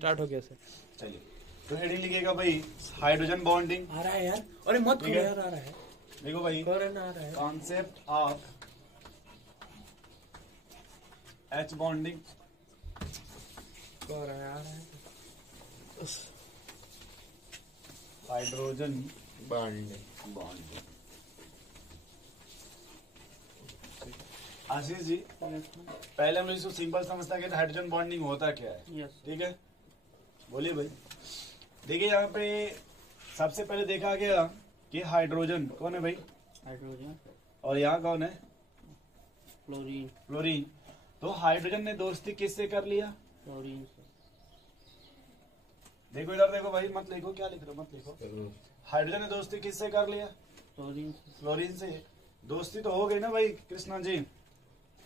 Start हो गया sir. चलिए तो हेडिंग लिखिएगा भाई हाइड्रोजन बॉन्डिंग। आ रहा है यार, अरे मत करो यार, आ रहा है। देखो भाई करंट आ रहा है। कॉन्सेप्ट ऑफ एच बॉन्डिंग कर रहा है, आ रहा है। Hydrogen bonding. Bonding. Ashish ji पहले हम लोग इसको सिंपल समझता है कि हाइड्रोजन बॉन्डिंग होता क्या है। यस ठीक है, बोलिए भाई। देखिए यहाँ पे सबसे पहले देखा गया कि हाइड्रोजन कौन है भाई, हाइड्रोजन, और यहाँ कौन है, फ्लोरीन। फ्लोरीन। तो हाइड्रोजन ने दोस्ती किससे कर लिया, फ्लोरीन से। देखो इधर देखो भाई, मत लिखो, क्या लिख रहे हो, मत लिखो। हाइड्रोजन ने दोस्ती किससे कर लिया, फ्लोरीन से। फ्लोरीन से। दोस्ती तो हो गई ना भाई कृष्णा जी।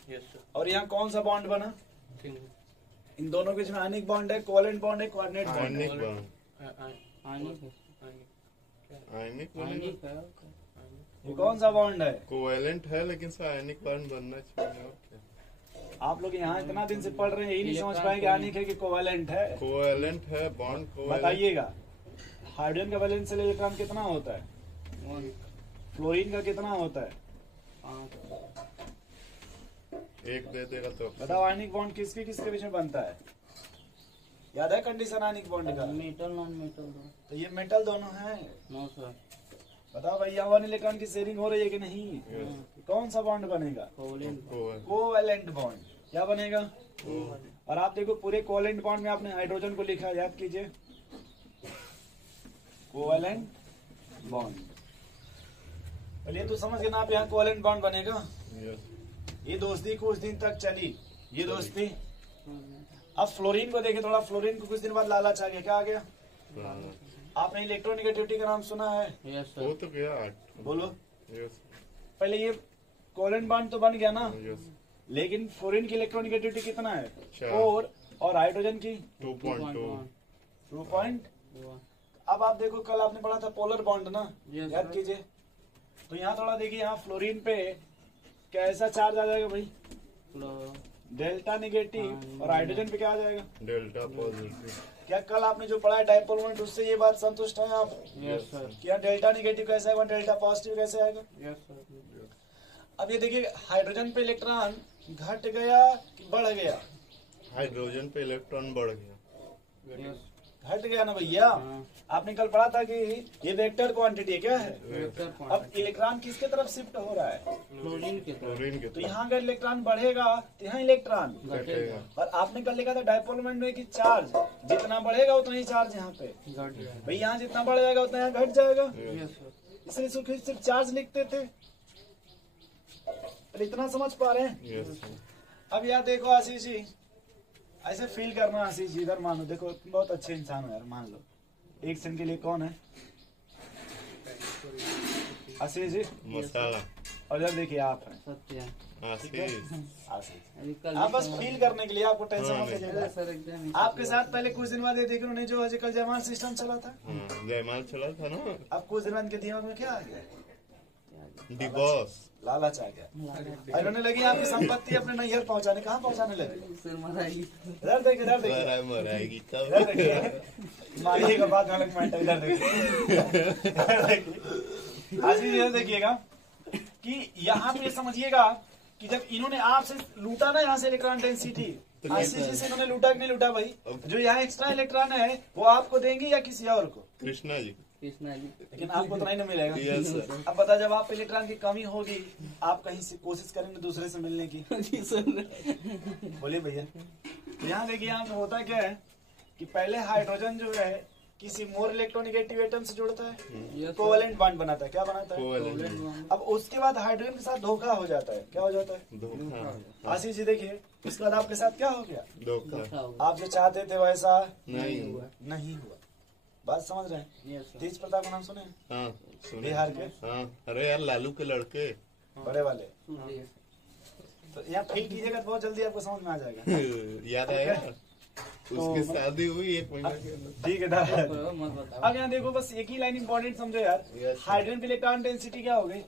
Yes sir. और यहाँ कौन सा बॉन्ड बना, इन दोनों के बीच में आयनिक बॉन्ड है, कोवेलेंट बॉन्ड है, कोऑर्डिनेट बॉन्ड आयनिक है। बॉन्ड। आयनिक आयनिक है। ये कौन सा बॉन्ड है, कोवेलेंट है, लेकिन से आयनिक बॉन्ड बनना चाहिए। और क्या, आप लोग यहाँ इतना दिन से पढ़ रहे हैं, यही नहीं समझ पाए कि आयनिक है कि कोवेलेंट है। कोवेलेंट है, बॉन्ड कोवेलेंट। बताइएगा हाइड्रोजन का वैलेंशियल इलेक्ट्रॉन कितना होता है, फ्लोरीन का कितना होता है, एक दे देगा तो बताओ। आयनिक बॉन्ड किसके किसके बीच में बनता है, याद है कंडीशन आयनिक बॉन्ड का। Metal non metal. तो ये मेटल दोनों है। No sir. बताओ भाई यहाँ 1 इलेक्ट्रॉन की शेयरिंग हो रही है कि नहीं, कौन सा बॉन्ड बनेगा, कोवेलेंट। Covalent bond. क्या बनेगा, और आप देखो पूरे कोवेलेंट बॉन्ड में आपने हाइड्रोजन को लिखा, याद कीजिए, कोवेलेंट बॉन्ड। चलिए तो समझ गए ना आप, यहाँ कोवेलेंट बॉन्ड बनेगा। ये दोस्ती कुछ दिन तक चली, ये दोस्ती। अब फ्लोरीन को देखे थोड़ा, फ्लोरीन को कुछ दिन बाद लालच आ गया, क्या आ गया, आपने इलेक्ट्रोनिगेटिविटी का नाम सुना है, यस वो सर। तो गया 8। बोलो। यस पहले ये कोवेलेंट बॉन्ड तो बन गया ना, यस। लेकिन फ्लोरीन की इलेक्ट्रोनिगेटिविटी कितना है, 4 और हाइड्रोजन की 2.2। 2 पॉइंट। अब आप देखो कल आपने पढ़ा था पोलर बॉन्ड ना, Yes, याद sir. कीजिए। तो यहाँ थोड़ा देखिए, यहाँ फ्लोरीन पे कैसा चार्ज आ जाएगा भाई, डेल्टा निगेटिव, और हाइड्रोजन पे क्या आ जाएगा, डेल्टा पॉजिटिव। क्या कल आपने जो पढ़ा है डाइपोल मोमेंट, उससे ये बात संतुष्ट है आप, यस सर। कि यहाँ डेल्टा निगेटिव कैसे आएगा, डेल्टा पॉजिटिव कैसे आएगा। Yes sir. अब ये देखिए हाइड्रोजन पे इलेक्ट्रॉन घट गया कि बढ़ गया, हाइड्रोजन पे इलेक्ट्रॉन बढ़ गया। यस। घट गया ना भैया। हाँ। आपने कल पढ़ा था कि ये वेक्टर क्वांटिटी क्या है। वेक्टर अब क्वांटिटी। इलेक्ट्रॉन किसके तरफ शिफ्ट हो रहा है, फ्लोरीन के तरफ। क्लोरीन के तो यहाँ अगर इलेक्ट्रॉन बढ़ेगा तो यहाँ इलेक्ट्रॉन घटेगा। और आपने कल लिखा था डाइपोल मोमेंट में कि चार्ज जितना बढ़ेगा उतना ही चार्ज यहाँ पे, घट जाएगा। भाई यहाँ जितना बढ़ जाएगा उतना यहाँ घट जाएगा, यस सर। इसलिए सिर्फ चार्ज लिखते थे। तो इतना समझ पा रहे हैं। यस। अब यार देखो आशीष जी, ऐसे फील करना आशीष जी, इधर मान लो, देखो तुम बहुत अच्छे इंसान हो यार, मान लो एक सेकंड के लिए, कौन है आशीष जी, मसाला। और इधर देखिए आप हैं सत्य। आशीष। आशीष। अभी कल आप बस फील करने के लिए, आपको टेंशन हाँ, मत लीजिएगा। सर एकदम। आपके साथ पहले कुछ दिन बाद ये देखिए उन्होंने जो आजकल जयमाल सिस्टम चला था, जयमाल चला था ना। अब कुछ दिन बाद के दिमाग में क्या आ गया, दी बॉस। लालच आ गया, और इन्होंने लगी आपकी संपत्ति अपने नैहर पहुंचाने, कहाँ पहुंचाने लगे, सर मराएगी। इधर देखिए, इधर देखिए, मराएगी तब। इधर देखिए, मारिएगा बात अलग मैटर, इधर देखिए, इधर देखिए। आशीष इधर देखिएगा कि यहाँ पे समझिएगा कि जब इन्होंने आपसे लूटा ना यहाँ से इलेक्ट्रॉन डेंसिटी, आशीष जी से इन्होंने लूटा कि नहीं लूटा भाई, जो यहाँ एक्स्ट्रा इलेक्ट्रॉन है वो आपको देंगे या किसी और को, कृष्णा जी। कृष्णा जी। लेकिन आपको तो नहीं ना मिलेगा। Yes sir. अब बता, जब आप इलेक्ट्रॉन की कमी होगी आप कहीं से कोशिश करेंगे दूसरे से मिलने की, जी सर। बोलिए भैया। तो यहाँ देखिए, यहाँ पे होता क्या है कि पहले हाइड्रोजन जो है किसी मोर इलेक्ट्रोनिगेटिव एटम से जुड़ता है, कोवेलेंट बॉन्ड बनाता है, क्या बनाता है, कोवेलेंट। अब उसके बाद हाइड्रोजन के साथ धोखा हो जाता है, क्या हो जाता है, धोखा। आशीष जी देखिए, इसके बाद आपके साथ क्या हो गया, धोखा। आप जो चाहते थे वैसा नहीं हुआ। नहीं हुआ। बात समझ रहे हैं। Yes sir. तेज प्रताप का नाम सुने हैं? हाँ सुने। बिहार के हाँ, अरे यार लालू के लड़के। बड़े वाले। सुनिए। तो यहाँ फील कीजिएगा तो बहुत जल्दी आपको समझ में आ जाएगा। याद आएगा, उसकी शादी हुई 1 महीना के अंदर। ठीक है दादा। मत बताओ। अब यहाँ देखो, बस एक ही लाइन इंपॉर्टेंट समझो यार, Yes, हाइड्रोजन पे इलेक्ट्रॉन डेंसिटी क्या हो गई,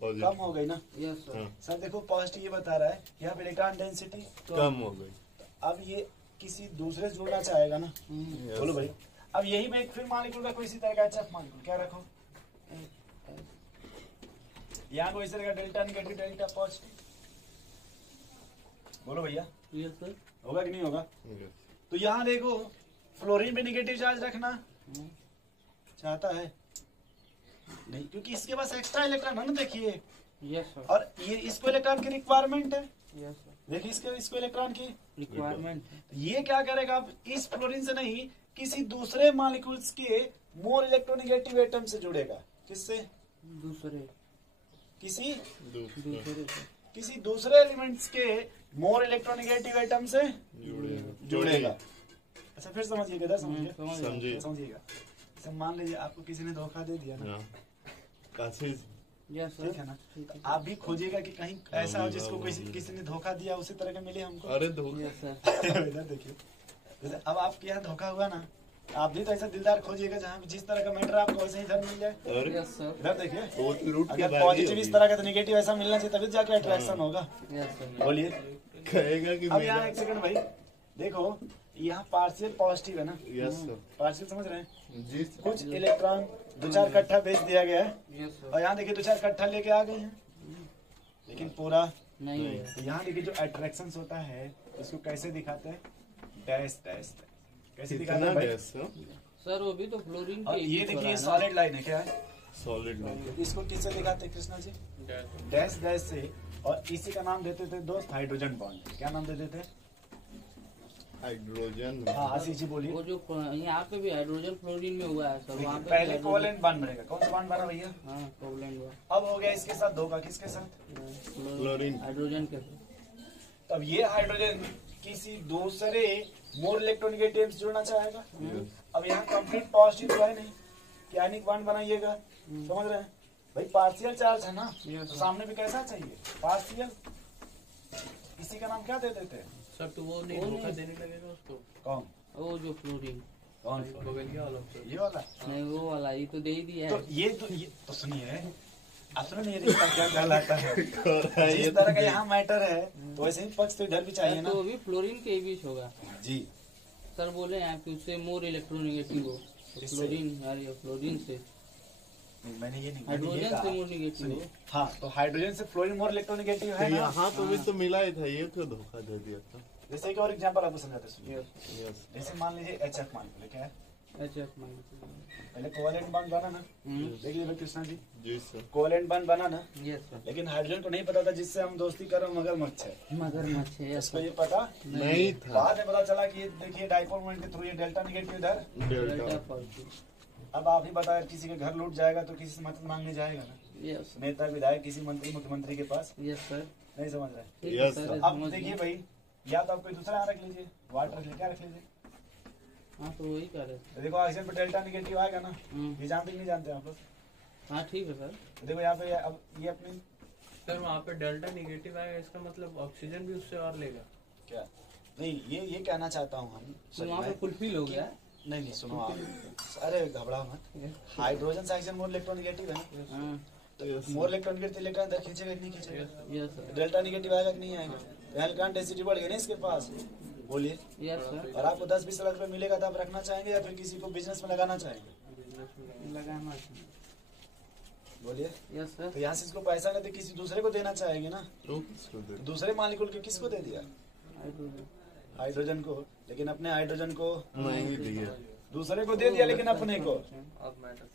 Positive। कम हो गई ना। Yes sir. हाँ, सर देखो पॉजिटिव ये बता रहा है यहाँ पे इलेक्ट्रॉन डेंसिटी कम हो गई। अब ये किसी दूसरे से जुड़ना चाहेगा ना। बोलो भाई। अब यही में एक फिर मॉलिक्यूल का कोई इसी तरह का HF मॉलिक्यूल क्या रखो, यहाँ को इस तरह का डेल्टा निगेटिव डेल्टा पॉजिटिव। बोलो भैया यस सर। होगा कि नहीं होगा। तो यहाँ देखो फ्लोरीन पे निगेटिव चार्ज रखना चाहता है नहीं, क्योंकि इसके पास एक्स्ट्रा इलेक्ट्रॉन है ना, देखिए। Yes sir. और ये इसको इलेक्ट्रॉन की रिक्वायरमेंट है, यस सर। देखिए इसको इलेक्ट्रॉन की रिक्वायरमेंट। ये क्या करेगा, अब इस फ्लोरीन से नहीं किसी दूसरे मॉलिक्यूल्स के मोर इलेक्ट्रोनेगेटिव एटम से जुड़ेगा। किससे? दूसरे किसी दूसरे एलिमेंट्स के मोर इलेक्ट्रोनेगेटिव एटम से जुड़ेगा। अच्छा फिर समझिएगा, इधर समझिएगा। जैसे मान लीजिए आपको किसी ने धोखा दे दिया ना, यस ठीक है ना, तो आप भी खोजिएगा कि कहीं ऐसा हो जिसको किसी ने धोखा दिया उसी तरह का मिले हमको। अरे यस सर। इधर देखिए, जैसे अब आपके यहाँ धोखा हुआ ना, आप भी तो ऐसा दिलदार खोजिएगा जहाँ जिस तरह का मैटर आपको वैसे ही इधर मिल जाए। Yes sir. इधर देखिए, अगर पॉजिटिव इस तरह का तो निगेटिव ऐसा मिलना चाहिए, तभी जाके अट्रैक्शन होगा। Yes sir. बोलिए। कहेगा कि अब यहाँ एक सेकंड भाई, देखो यहाँ पार्शियल पॉजिटिव है ना, यस सर पार्शियल समझ रहे हैं, जी कुछ इलेक्ट्रॉन 2-4 कट्ठा भेज दिया गया है, यस सर। और यहाँ देखिए 2-4 कट्ठा लेके आ गए हैं, लेकिन पूरा नहीं है। तो यहाँ देखिए जो अट्रैक्शन होता है उसको कैसे दिखाते हैं, डैश डैश। कैसे दिखाते कितना हैं भाई? गैस सर वो भी तो फ्लोरीन और के ये देखिए सॉलिड लाइन है, क्या है, सॉलिड में इसको किससे दिखाते हैं कृष्णा जी? डैश डैश से। और इसी का नाम देते थे दोस्त हाइड्रोजन बॉन्ड। क्या नाम देते थे? हाइड्रोजन। हाँ आशीष जी बोलिए। वो जो यहाँ पे भी हाइड्रोजन फ्लोरीन में हुआ है सर, वहाँ पे पहले कोवेलेंट बॉन्ड बनेगा। कौन सा बॉन्ड बना भैया? हाँ कोवेलेंट हुआ। अब हो गया इसके साथ धोखा, किसके साथ? फ्लोरीन। हाइड्रोजन के साथ। तब ये हाइड्रोजन किसी दूसरे मोर इलेक्ट्रोनेगेटिव से जुड़ना चाहेगा। अब यहाँ कंप्लीट पॉजिटिव तो है नहीं, कि आयनिक बॉन्ड बनाइएगा। समझ रहे हैं भाई, पार्शियल चार्ज है ना, तो सामने भी कैसा चाहिए, पार्शियल। इसी का नाम क्या दे देते हैं सर? तो वो नहीं धोखा देने लगेगा उसको? कौन? वो जो फ्लोरीन, कौन? ये वाला? नहीं वो वाला, ये तो दे ही दिया तो है। ये तो सुनिए, आप सुनिए ये रिश्ता क्या कहलाता है। जिस तरह का यहाँ मैटर है तो वैसे ही पक्ष तो इधर भी चाहिए ना। तो भी फ्लोरीन के बीच होगा जी सर। बोले हैं कि उससे मोर इलेक्ट्रोनेगेटिव हो, तो फ्लोरीन यार ये फ्लोरीन से मैंने ये नहीं हाइड्रोजन से मोर नेगेटिव हो। हाँ, तो हाइड्रोजन से फ्लोरीन मोर इलेक्ट्रोनेगेटिव है ना। यहाँ तो भी तो मिला ही था, ये तो धोखा दे दिया था। जैसे कि और एग्जांपल आपको समझाते सुनिए। यस जैसे मान लीजिए HF मान लीजिए, क्या है, HF पहले कोवेलेंट बॉन्ड बना ना। देखिए भाई कृष्णा जी, जी सर। कोवेलेंट बॉन्ड बना ना, यस सर। लेकिन हाइड्रोजन को नहीं पता था जिससे हम दोस्ती कर रहे हैं मगरमच्छ है। मगरमच्छ है, उसको ये पता नहीं था। बाद में पता चला कि ये देखिए डाइपोल मोमेंट के थ्रू ये डेल्टा निगेटिव इधर। डेल्टा। पॉजिटिव। अब आप ही बताए, किसी के घर लूट जाएगा तो किसी से मदद मांगने जाएगा ना, यस नेता विधायक किसी मंत्री मुख्यमंत्री के पास। Yes sir. नहीं समझ रहे? ठीक है Yes, सर। अब समझ देखिए गए। भाई, या तो आप कोई दूसरा यहाँ रख लीजिए, वाट रख लीजिए, क्या रख लीजिए। हाँ तो वही कर रहे तो देखो ऑक्सीजन पे डेल्टा निगेटिव आएगा ना, हैं। ये जानते कि नहीं जानते आप लोग? हाँ ठीक है सर। तो देखो यहाँ पे अब ये अपनी सर वहाँ पे डेल्टा निगेटिव आएगा, इसका मतलब ऑक्सीजन भी उससे और लेगा क्या, नहीं ये कहना चाहता हूँ हम। तो वहाँ पे फुलफिल हो गया। नहीं सुनो आप, अरे घबराओ मत। हाइड्रोजन से ऑक्सीजन मोर इलेक्ट्रोनेगेटिव है, हाँ तो मोर इलेक्ट्रोनेगेटिव इलेक्ट्रॉन इधर खींचेगा कि नहीं खींचेगा? Yes sir. डेल्टा निगेटिव आएगा कि नहीं आएगा? इलेक्ट्रॉन डेंसिटी बढ़ गई ना इसके पास। बोलिए। Yes sir. और आपको 10-20 लाख रुपए मिलेगा तो आप रखना चाहेंगे या फिर किसी को बिजनेस में लगाना चाहेंगे? लगाना। बोलिए। Yes sir. तो यहाँ से इसको पैसा नहीं तो किसी दूसरे को देना चाहेंगे ना, तो किसको दे? दूसरे मॉलिक्यूल के किसको दे दिया? हाइड्रोजन को, लेकिन अपने हाइड्रोजन को नहीं दिया। दूसरे को दे दिया, लेकिन अपने को अब मैटर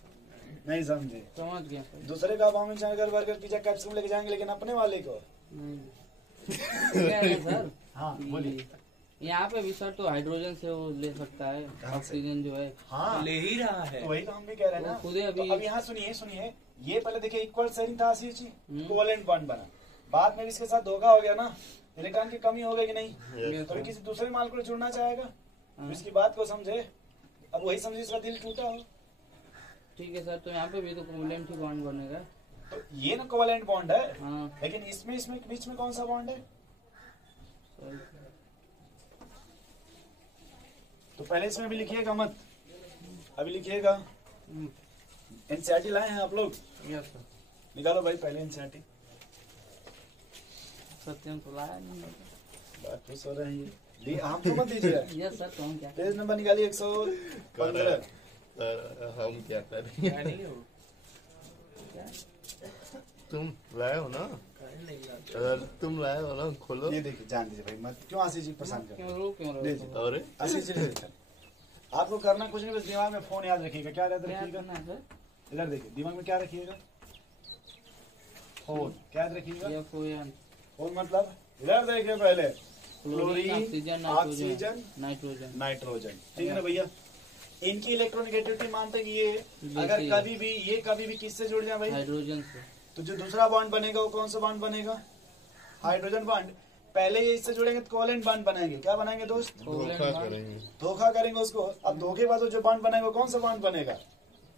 नहीं समझे। समझ गया सर। दूसरे का आप चाहे बर्गर पिज्जा कैप्सूल लेके जाएंगे, लेकिन अपने वाले को नहीं क्या है सर? हाँ बोलिए। यहाँ पे भी सर तो हाइड्रोजन से वो ले सकता है, कहाँ से? ऑक्सीजन जो है। हाँ ले ही रहा है। तो वही तो हम भी कह रहे हैं ना। वो खुदे अभी- तो अब यहाँ सुनिए, ये पहले देखिए इक्वल शेयरिंग था आशीष जी, हम्म। कोवेलेंट बॉन्ड बना, बाद में भी इसके साथ धोखा हो गया ना, इलेक्ट्रॉन की कमी हो गई कि नहीं? Yes, तो किसी दूसरे मॉलिक्यूल को जुड़ना चाहेगा, हाँ। इसकी बात को समझे। अब वही समझे इसका दिल टूटा हो, ठीक है सर। तो यहाँ पे भी तो कोवेलेंट ही बॉन्ड बनेगा। तो ये ना कोवेलेंट बॉन्ड है, हाँ लेकिन इसमें बीच में कौन सा बॉन्ड है? सर। तो पहले इसमें भी लिखिएगा मत, अभी लिखिएगा। एनसीईआरटी लाए हैं आप लोग? Yes sir. निकालो भाई पहले एनसीईआरटी। सत्यम तो लाया नहीं है। बात खुश हो रही है, हमको मत दीजिए। यस सर, कौन क्या? पेज नंबर निकालिए 115। सर हम क्या करें? क्या नहीं है वो? तुम लाए हो ना? नहीं लाते। अगर तुम लाए हो ना, खोलो। ये देखिए, जान दीजिए भाई, मत क्यों आशीष जी परेशान कर। क्यों लीजिए। रो? अरे आशीष जी लीजिए। आपको करना कुछ नहीं, बस दिमाग में फोन याद रखिएगा। क्या याद क्या रखिएगा? करना है सर? इधर देखिए, दिमाग में क्या रखिएगा? फोन। क्या याद रखिएगा? ये फोन, फोन मतलब इधर देखिए पहले, chlorine, chlorine, oxygen, oxygen, nitrogen. Nitrogen. ठीक है ना भैया? इनकी इलेक्ट्रोनेगेटिविटी मानते हैं कि ये अगर जैसे- कभी भी किससे जुड़ जाए भाई, हाइड्रोजन से। तो जो दूसरा बॉन्ड बनेगा वो कौन सा बॉन्ड बनेगा? Hydrogen bond. पहले ये इससे जुड़ेंगे तो कोवेलेंट बॉन्ड बनाएंगे। क्या बनाएंगे दोस्त? धोखा करेंगे। धोखा करेंगे उसको। अब धोखे के बाद जो बॉन्ड बनेगा वो कौन सा बॉन्ड बनेगा?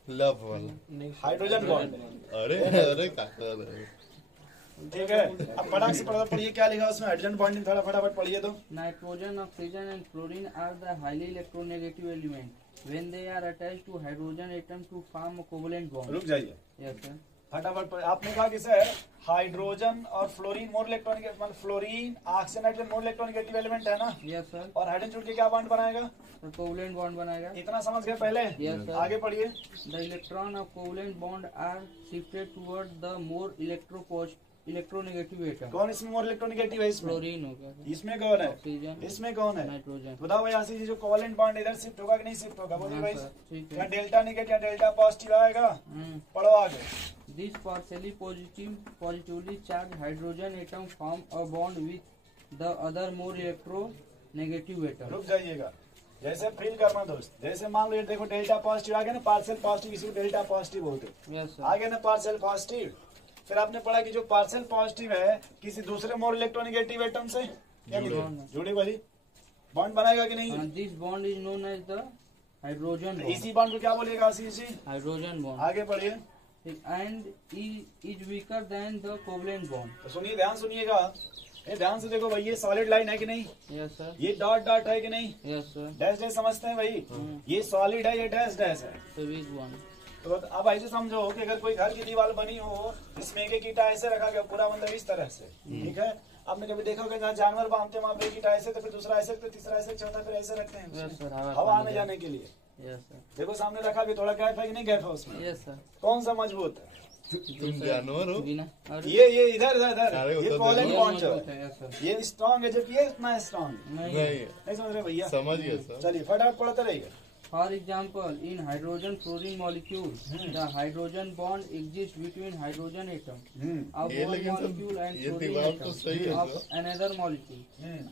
लव वाला। Hydrogen bond. अरे अरे क्या कर रहे हो? ठीक है, अब फटाक से पढ़िए क्या लिखा उसमें, हाइड्रोजन बॉन्डिंग थोड़ा फटाफट पढ़िए तो। Nitrogen, oxygen and chlorine are the highly electronegative element when they are attached to hydrogen atom to form a covalent bond. रुक जाइए, Yes sir. फटाफट आपने कहा कि सर हाइड्रोजन और फ्लोरीन मोर इलेक्ट्रॉनिक, मतलब फ्लोरीन ऑक्सीजन नाइट्रोजन मोर इलेक्ट्रॉनिगेटिव एलिमेंट है ना, Yes sir. और हाइड्रोजन जुड़ के क्या बॉन्ड बनाएगा? तो covalent bond बनाएगा। इतना समझ गए पहले? Yes sir. आगे पढ़िए। The electron of covalent bond are shifted toward the more electronegative atom. कौन इसमें मोर इलेक्ट्रॉनिगेटिव है? इसमें Chlorine हो गया sir. इसमें कौन है? Oxygen, इसमें कौन है? nitrogen. बताओ भाई आशीष जी, जो कोवेलेंट बॉन्ड इधर शिफ्ट होगा कि नहीं शिफ्ट होगा? बोलिए हाँ भाई। सर, ठीक या है। डेल्टा निगेटिव या डेल्टा पॉजिटिव आएगा? पढ़ो आगे। This positively charged hydrogen atom form a bond with the other more electronegative atom. रुक जाइएगा, जैसे फील करना दोस्त। जैसे मान लो ये देखो डेल्टा पॉजिटिव आ गया ना, पार्शियल पॉजिटिव, इसी को डेल्टा पॉजिटिव बोलते हैं। Yes sir. आ गया ना पार्शियल पॉजिटिव। फिर आपने पढ़ा कि जो पार्शियल पॉजिटिव है किसी दूसरे मोर इलेक्ट्रोनेगेटिव एटम से क्या जुड़े भाई, बॉन्ड बनाएगा कि नहीं? This bond is known as the hydrogen bond. इसी बॉन्ड को क्या बोलिएगा आशीष जी? Hydrogen bond. आगे पढ़िए। And is weaker than the covalent bond. तो सुनिए, ध्यान सुनिएगा, ये ध्यान से देखो भाई, ये सॉलिड लाइन है कि नहीं? Yes sir. ये डॉट डॉट है कि नहीं? Yes sir. डैश डैश समझते हैं भाई? ये सॉलिड है, ये डैश डैश है। So weak one. तो अब ऐसे समझो कि अगर कोई घर की दीवार बनी हो, इसमें एक ईटा ऐसे रखा गया, पूरा मतलब इस तरह से, ठीक है? आपने कभी देखा होगा जहाँ जानवर बांधते हैं वहाँ पे एक ईटा ऐसे, तो फिर दूसरा ऐसे, फिर तीसरा ऐसे, चौथा फिर ऐसे रखते हैं Yes उसमें, sir. हवा आने जाने के लिए। Yes sir. देखो सामने रखा भी, थोड़ा गैप है कि नहीं गैप है उसमें? Yes sir. कौन सा मजबूत है? तुम जानवर हो? बिना और ये इधर इधर अरे इधर, वो ये तो कोवेलेंट देखो। बॉन्ड जो मजबूत है है। Yes sir. ये स्ट्रॉन्ग है, जबकि ये इतना स्ट्रॉन्ग नहीं। नहीं समझ रहे भैया? समझ गए सर। चलिए फटाफट पढ़ते रहिए। For example, in hydrogen fluorine molecule, the hydrogen bond exists between hydrogen atom of ये one लेकिन सब- molecule and ये fluorine दिमाग तो atom सही है of sir. another molecule,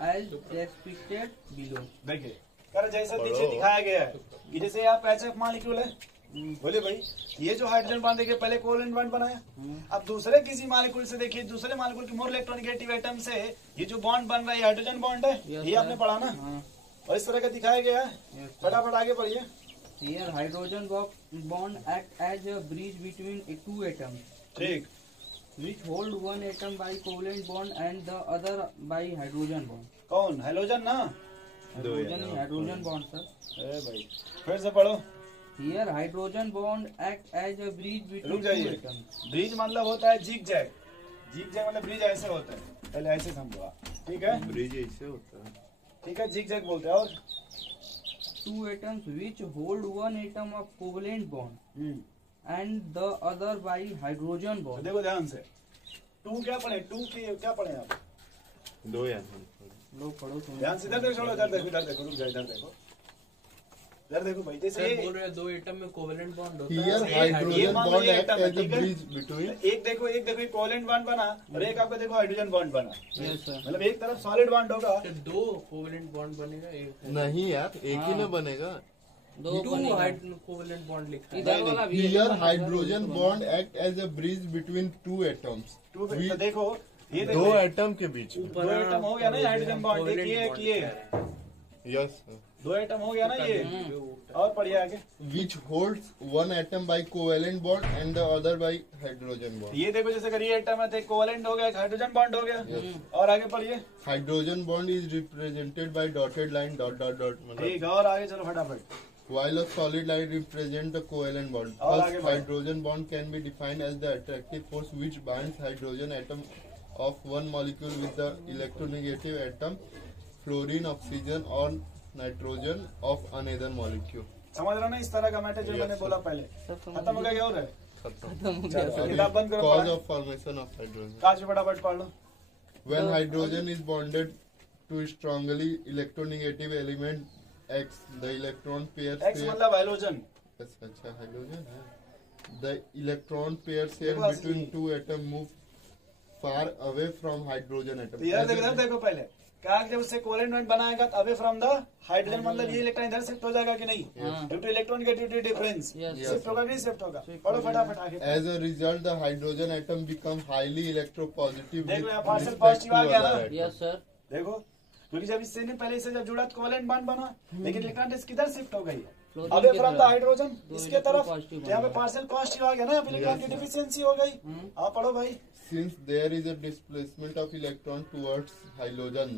as depicted below. देखिए कर जैसा नीचे पढ़ो। दिखाया गया है कि जैसे यहाँ पैचअप मॉलिक्यूल है, बोले भाई ये जो हाइड्रोजन बॉन्ड देखिए पहले कोवेलेंट बॉन्ड बनाया, अब दूसरे किसी मॉलिक्यूल से देखिए, दूसरे मॉलिक्यूल के मोर इलेक्ट्रोनेगेटिव एटम से ये जो बॉन्ड बन रहा है हाइड्रोजन बॉन्ड है, Yes, ये आपने sir. पढ़ा ना, हाँ. और इस तरह का दिखाया गया है। Yes, sir. फटाफट आगे पढ़िए। Here, hydrogen bond act as a bridge between two atoms, ठीक, which hold one atom by covalent bond and the other by hydrogen bond. कौन? हेलोजन ना? Hydrogen bond, sir. अरे भाई फिर से पढ़ो। Here, hydrogen bond act as a bridge रुक between two जाइए। atoms. ब्रिज मतलब होता है जिग जैग। जिग जैग मतलब ब्रिज ऐसे होता है, पहले ऐसे समझो आप, ठीक है? ब्रिज ऐसे होता है। ठीक है, जिग जैग बोलते हैं। और Two atoms which hold one atom of covalent bond and the other by hydrogen तो bond. देखो ध्यान से, टू क्या पढ़े? टू की क्या पढ़े आप? दो यार। लो पढ़ो तुम। ध्यान से इधर देखो, छोड़ो इधर देखो, इधर देखो, रुक जाओ, इधर देखो, इधर देखो भाई, जैसे सर ये बोल रहे हैं दो एटम में कोवेलेंट बॉन्ड होता Here है। ये hydrogen मान लो bond ये act atom है, as a ठीक है? bridge between। एक देखो कोवेलेंट बॉन्ड बना, और एक आपका देखो हाइड्रोजन बॉन्ड बना। Yes sir. मतलब एक तरफ सॉलिड बॉन्ड होगा, तो दो कोवेलेंट बॉन्ड बनेगा, एक नहीं यार, एक ही हाँ। ना बनेगा। दो टू बनेगा। कोवेलेंट बॉन्ड लिखा है। इधर वाला भी Here है। hydrogen bond act as a bridge between two atoms। Two We- तो देखो ये दो देखो, एटम के बीच में। दो एटम हो गया ना ये हाइड्रोजन बॉन्ड, एक ये एक ये, यस। दो एटम हो गया ना ये। और पढ़िए आगे। Which holds one atom by covalent bond and the other by hydrogen bond। ये देखो जैसे अगर ये एटम है तो एक कोवेलेंट हो गया, एक हाइड्रोजन बॉन्ड हो गया। और आगे पढ़िए। Hydrogen bond is represented by dotted line dot dot dot। ठीक मतलब है, और आगे चलो फटाफट। while a solid line represents the covalent bond। और First, आगे बढ़ो। hydrogen bond can be defined as the attractive force which binds hydrogen atom of one molecule with the electronegative atom fluorine, oxygen or nitrogen of another molecule. समझ रहा ना इस तरह का matter जो मैंने बोला पहले खत्म हो गया क्या हो रहा है खत्म हो चलो, गया किताब बंद करो Cause पढ़ाई। of formation of hydrogen. काश फटाफट पढ़ लो When hydrogen is bonded to strongly electronegative element X, the electron pair x share. मतलब हाइड्रोजन अच्छा हाइड्रोजन है. The electron pair share देखो between असली। two atoms move far away from hydrogen atom. तो इधर देखो इधर देखो पहले क्या जब उससे कोवेलेंट बॉन्ड बनाएगा तो अवे फ्रॉम द हाइड्रोजन मतलब ये इलेक्ट्रॉन इधर शिफ्ट हो जाएगा कि नहीं हाँ। Due to electronegativity difference Yes. Shift होगा कि नहीं शिफ्ट होगा पढ़ो फटाफट आगे As a result, the hydrogen atom become highly electropositive देख with लो यहाँ partial respect positive to आ गया other ना? atoms. यस सर देखो क्योंकि जब इससे ने पहले इससे जब जुड़ा तो कोवेलेंट बॉन्ड बना लेकिन इलेक्ट्रॉन किधर शिफ्ट हो गई है Fluorine अवे की फ्रॉम द तरफ। हाइड्रोजन दो इसके तरफ electropositive यहाँ पे बन गया। पार्शियल पॉजिटिव आ गया ना इलेक्ट्रॉन की Yes, sir. डिफिशियंसी हो गई हाँ पढ़ो भाई Since there is a displacement of electron towards hydrogen,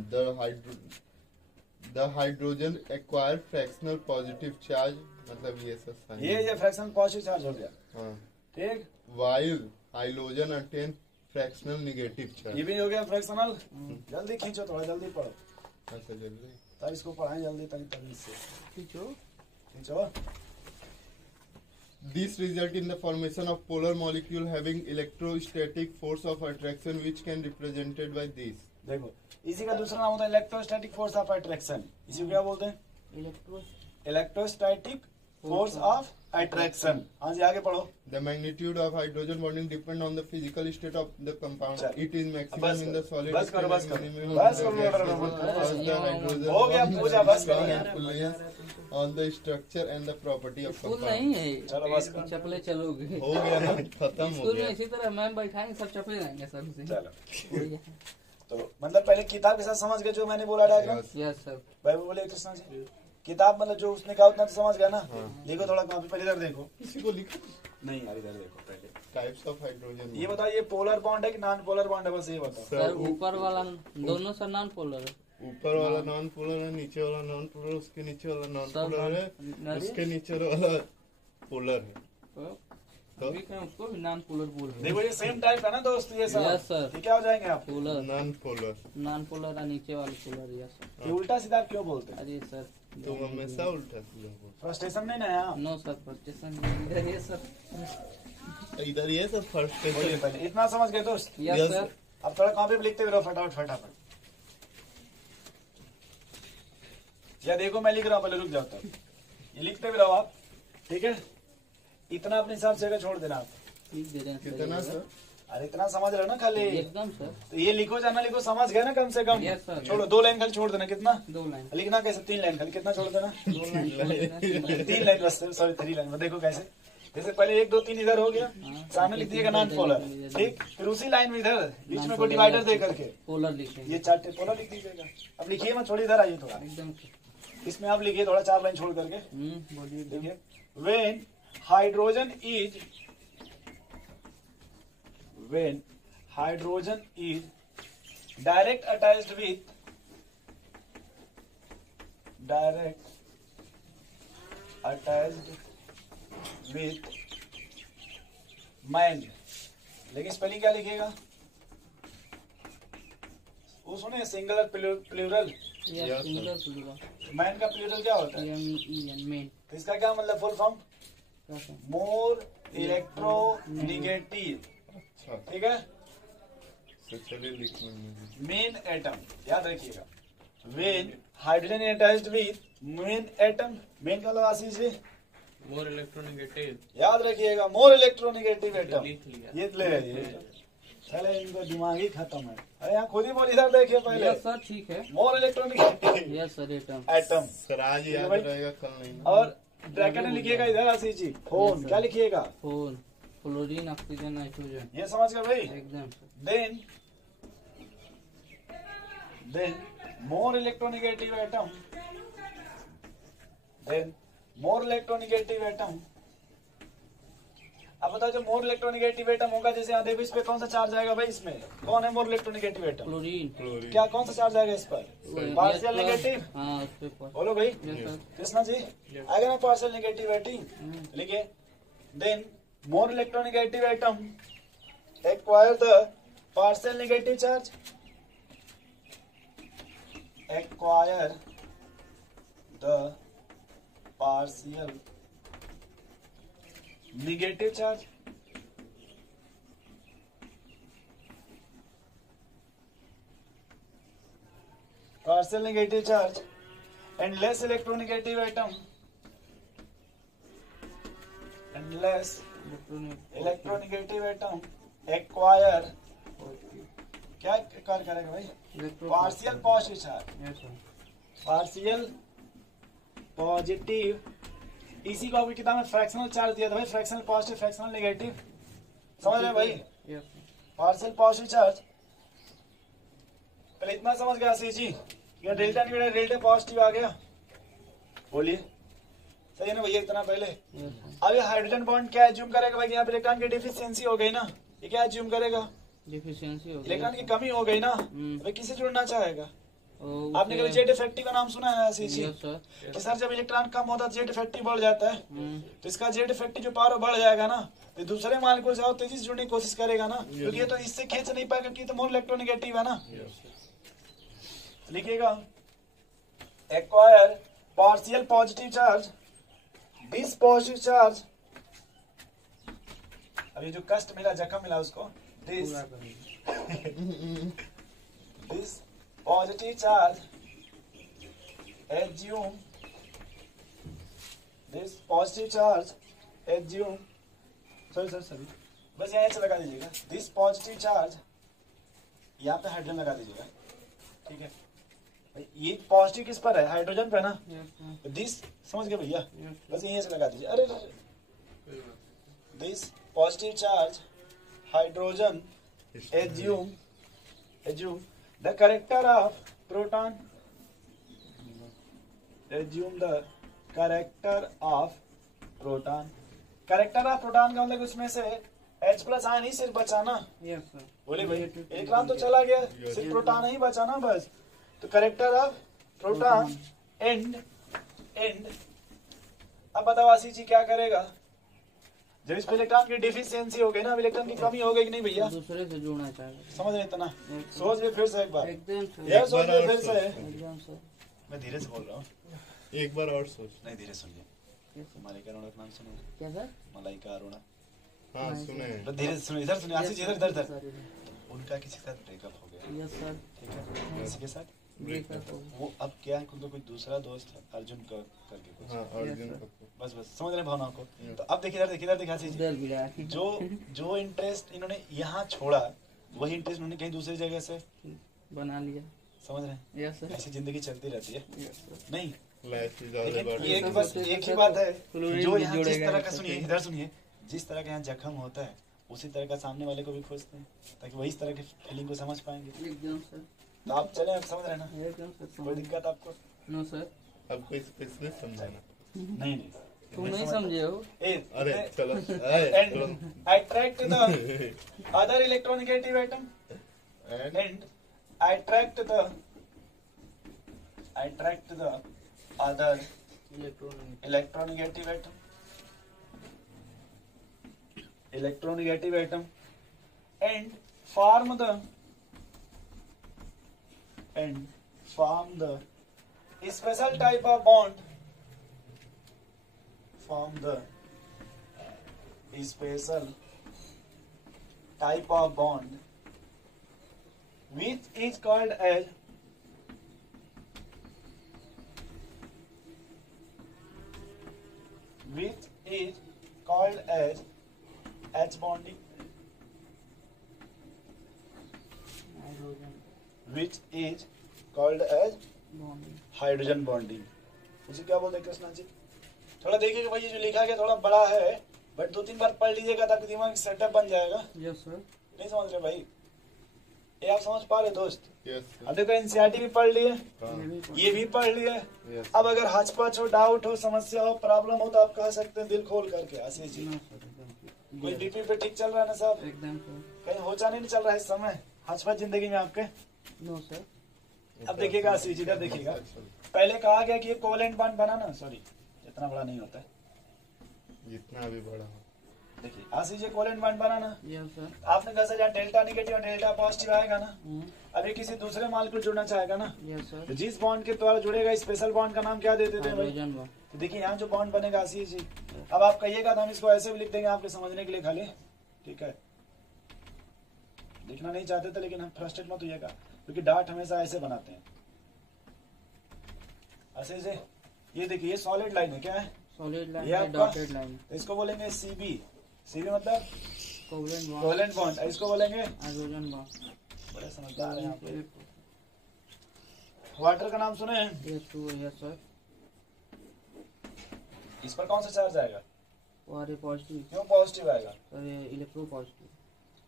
the hydrogen acquire fractional positive charge. मतलब ये सब sign है. ये फ्रैक्शन पॉजिटिव चार्ज हो गया हाँ. ठीक While hydrogen attain fractional negative charge. ये भी हो गया फ्रैक्शनल जल्दी खींचो थोड़ा जल्दी पढ़ो अच्छा जल्दी. तब इसको पढ़ाएं जल्दी तभी से खींचो खींचो This result in the formation of polar molecule having electrostatic force of attraction which can represented by this. देखो इसी का दूसरा नाम होता है इलेक्ट्रोस्टैटिक फोर्स ऑफ अट्रैक्शन इसी को क्या बोलते हैं electro electrostatic force of attraction हाँ जी आगे पढ़ो The magnitude of hydrogen bonding depend on the physical state of the compound. चल। It is maximum बस in the solid बस करो, state बस and करो। minimum बस in the करो, gaseous बस करो। state. Thus the hydrogen हो गया, bonds पूजा, बस करो strong यार। influence on the structure and the property of school compound. नहीं है ये। चलो बस करो चपले चलोगे हो गया ना खत्म हो स्कूल में गया. इसी तरह मैम बैठाएंगे सब चपले रहेंगे सबसे चलो वही है। तो मतलब पहले किताब के साथ समझ गए जो मैंने बोला डायग्राम Yes. यस सर भाई बोले कृष्णा जी किताब मतलब जो उसने कहा उतना तो समझ गया ना लिखो थोड़ा कॉपी पहले इधर देखो किसी को लिखो. नहीं यार इधर देखो पहले Types of hydrogen. ये बताओ ये पोलर बॉन्ड है कि नॉन पोलर बॉन्ड है बस ये बताओ सर ऊपर वाला दोनों सर नॉन पोलर है ऊपर वाला नॉन पोलर है, नीचे वाला नॉन पोलर, उसके नीचे वाला नॉन सब पोलर है, non- उसके नीचे वाला पोलर है. तो अभी क्या उसको भी नॉन पोलर बोल रहे देखो ये सेम टाइप है ना दोस्त ये सब Yes, sir. ये क्या हो जाएंगे आप polar non polar. Non polar और नीचे वाले पोलर यस सर ये उल्टा सीधा क्यों बोलते हैं अरे सर तुम हमेशा उल्टा सीधा बोल. फ्रस्ट्रेशन नहीं ना है आप नो सर फ्रस्ट्रेशन इधर ये सर इधर ये सब फर्स्ट बोलिए पहले इतना समझ गए दोस्त यस Yes, सर अब थोड़ा कॉपी पे लिखते हुए रहो फटाफट फटाफट या देखो मैं लिख रहा हूँ पहले रुक जाओ तब ये लिखते हुए रहो आप ठीक है इतना अपने हिसाब से अगर छोड़ देना आप ठीक दे रहे हैं कितना सर सर? अरे इतना समझ रहे हो ना खाली एकदम सर तो ये लिखो जाना लिखो समझ गए ना कम से कम Yes, sir. छोड़ो 2 लाइन खाली छोड़ देना कितना 2 लाइन लिखना कैसे 3 लाइन खाली कितना छोड़ देना 2 लाइन 3 लाइन बस सॉरी 3 लाइन देखो कैसे जैसे पहले 1 2 3 इधर हो गया सामने लिख दिएगा नॉन पोलर ठीक फिर उसी लाइन में इधर बीच में कोई डिवाइडर दे करके पोलर लिखेंगे ये 4 पोलर लिख दीजिएगा अब लिखिए मत छोड़िए इधर आइए थोड़ा एकदम इसमें आप लिखिए थोड़ा 4 लाइन छोड़ करके बोलिए देखिए when hydrogen is direct attached with man लेकिन स्पेलिंग क्या लिखिएगा वो सुने singular plural yes Yes, single plural man का प्लूरल क्या होता है एन मेन तो इसका क्या मतलब फुल फॉर्म क्या सर मोर इलेक्ट्रोनेगेटिव अच्छा ठीक है तो चलिए लिखने में. मेन एटम याद रखिएगा when hydrogen attached with main atom main का मतलब आशीष जी मोर इलेक्ट्रोनेगेटिव याद रखिएगा मोर इलेक्ट्रोनेगेटिव एटम लिख लिया ये ले ये चले इनको दिमाग ही खत्म है अरे यहाँ खुद ही बोल इधर देखिए पहले यस सर ठीक है more electronegative yes sir atom atom sir आज याद भाई। रहेगा कल नहीं ना. और ब्रैकेट में लिखिएगा इधर आशीष जी फोन sir. क्या लिखिएगा फोन फ्लोरीन ऑक्सीजन नाइट्रोजन ये समझ गए भाई एकदम sir then more electronegative atom then more electronegative atom अब बताओ जो मोर इलेक्ट्रोनेगेटिव एटम होगा जैसे यहाँ देखो इस पे कौन सा चार्ज आएगा भाई इसमें कौन है मोर इलेक्ट्रोनेगेटिव एटम फ्लोरीन क्लोरीन. क्या कौन सा चार्ज आएगा इस पर पार्शियल नेगेटिव हाँ उस पे पर बोलो भाई यस सर कृष्णा जी आएगा ना पार्शियल नेगेटिव एटम लिखिए then more electronegative atom acquire the partial negative charge acquire the partial negative charge. Partial negative charge and less electronegative atom and less electronegative atom acquire क्या कार्य करेगा भाई? Partial positive charge, partial positive, इसी को आपकी किताब में fractional charge दिया था भाई, फ्रैक्शनल पॉजिटिव फ्रैक्शनल नेगेटिव, समझ रहे भाई? पार्शियल पॉजिटिव चार्ज पहले इतना समझ गया सी जी, डेल्टा निगेटिव डेल्टा पॉजिटिव आ गया, बोलिए सही है ना भैया? इतना पहले अब ये हाइड्रोजन बॉन्ड क्या एज्यूम करेगा भाई? यहाँ पे इलेक्ट्रॉन की डिफिशियंसी हो गई ना, ये क्या एज्यूम करेगा? डिफिशियंसी हो गई, इलेक्ट्रॉन की कमी हो गई ना, भाई किसे जुड़ना चाहेगा? आपने कभी जेड इफेक्टिव का नाम सुना है ऐसी चीज कि सर जब इलेक्ट्रॉन कम होता है जेड इफेक्टिव बढ़ जाता है, तो इसका जेड इफेक्टिव जो पावर बढ़ जाएगा ना, तो दूसरे मालिक्यूल से और तेजी से जुड़ने की कोशिश करेगा ना, क्योंकि ये तो इससे खींच नहीं पाएगा कि तो मोर इलेक्ट्रोनेगेटिव है ना। लिखिएगा acquire partial positive charge, this positive charge, अभी जो कष्ट मिला जख्म मिला उसको, this positive charge assume, this positive charge assume, sorry बस यहाँ से लगा दीजिएगा, this positive charge यहाँ पे हाइड्रोजन लगा दीजिएगा, ठीक है? ये पॉजिटिव किस पर है? हाइड्रोजन पे ना, दिस समझ गए भैया? बस यहीं से लगा दीजिए। अरे this positive charge hydrogen assume the character of proton, assume the character of proton, character of proton का मतलब उसमें से H प्लस आयन ही सिर्फ बचाना, बोले भाई इलेक्ट्रॉन तो चला गया, सिर्फ प्रोटॉन ही बचाना बस, तो कैरेक्टर ऑफ प्रोटॉन एंड अब बताओ आशी जी क्या करेगा? जब इस पे इलेक्ट्रॉन की डिफिशियंसी हो गई ना, इलेक्ट्रॉन की कमी हो गई कि नहीं भैया? दूसरे से जुड़ना चाहेगा, समझ रहे इतना? सोच ले फिर से एक बार, एकदम यार सोच ले फिर से, एकदम सर। मैं धीरे से बोल रहा हूँ, एक बार और सोच। नहीं धीरे सुनिए, मलाइका अरोड़ा का नाम सुनो, क्या सर? मलाइका अरोड़ा, हाँ सुने। धीरे से सुनिए, इधर सुनिए, आशीष इधर इधर, उनका किसी के साथ ब्रेकअप हो गया, यस सर, ठीक है? किसी के साथ ब्रेकअप हो वो अब क्या है, कोई दूसरा दोस्त है अर्जुन का करके कुछ, हाँ अर्जुन कपूर। बस समझ रहे भावनाओं को। तो अब देखिए इधर देखिए आशीष दिल बिला जी, जो इंटरेस्ट इन्होंने यहाँ छोड़ा, वही इंटरेस्ट इन्होंने कहीं दूसरी जगह से बना लिया, समझ रहे हैं? यस सर, ऐसी जिंदगी चलती रहती है, यस सर। नहीं लेकिन एक बस एक ही बात है, जो यहाँ जिस तरह का सुनिए, इधर सुनिए, जिस तरह का यहाँ जख्म होता है उसी तरह का सामने वाले को भी खोजते हैं, ताकि वही इस तरह की फीलिंग को समझ पाएंगे। एकदम सर, तो आप चले, आप समझ रहे ना? एकदम सर। कोई दिक्कत आपको? नो सर, अब कोई स्पेशलिस्ट समझाना। नहीं तुम नहीं समझे हो। अरे चलो and attract the other electronegative atom and attract the other electronegative atom and form the special type of bond, form the special type of bond which is called as H bonding, which is called as hydrogen bonding. उसे क्या बोलते हैं कृष्णा जी? थोड़ा देखिएगा भाई, ये जो लिखा गया थोड़ा बड़ा है, बट 2-3 बार पढ़ लीजिएगा ताकि दिमाग सेटअप बन जाएगा। Yes sir. नहीं समझ रहे भाई? ये आप समझ पा रहे दोस्त? यस। अब देखो एनसीईआरटी भी पढ़ लिए, ये भी पढ़ लिए। अब अगर हचपच हो, डाउट हो, समस्या हो, प्रॉब्लम हो, तो आप कह सकते हैं दिल खोल करके आशीष जी। कोई बीपी पे ठीक चल रहा है ना साहब? एकदम कहीं होचा नहीं चल रहा है इस समय हचपच जिंदगी में आपके? No sir. अब देखिएगा आशीष जी, इधर देखिएगा, पहले कहा गया कि ये कोवेलेंट बॉन्ड बनाना, सॉरी जितना बड़ा नहीं होता है, जितना भी बड़ा हो। देखिए आशीष जी कोवेलेंट बॉन्ड बनाना, यस सर। आपने कहा सर यहाँ डेल्टा नेगेटिव और डेल्टा पॉजिटिव आएगा ना, हम्म, अभी किसी दूसरे मॉलिक्यूल जुड़ना चाहेगा ना, यस सर। तो जिस बॉन्ड के द्वारा जुड़ेगा स्पेशल बॉन्ड का नाम क्या देते थे भाई? Hydrogen bond. तो देखिए यहाँ जो बॉन्ड बनेगा आशीष जी, अब आप कहिएगा तो हम इसको ऐसे भी लिख देंगे आपके समझने के लिए खाली, ठीक है। लिखना नहीं चाहते थे लेकिन हम फ्रस्ट्रेट मत होइएगा, क्योंकि डार्ट हमेशा ऐसे बनाते हैं। ऐसे से ये देखिए ये सॉलिड लाइन है, क्या है? सॉलिड लाइन ये है, आपका डॉटेड लाइन। इसको बोलेंगे सीबी, सीबी मतलब कोवेलेंट बॉन्ड। कोवेलेंट बॉन्ड, इसको बोलेंगे हाइड्रोजन बॉन्ड। बड़े समझदार हैं आप। वाटर का नाम सुने हैं? Yes too, yes sir. इस पर कौन सा चार्ज आएगा? और ये पॉजिटिव क्यों पॉजिटिव आएगा? सर, ये इलेक्ट्रो पॉजिटिव।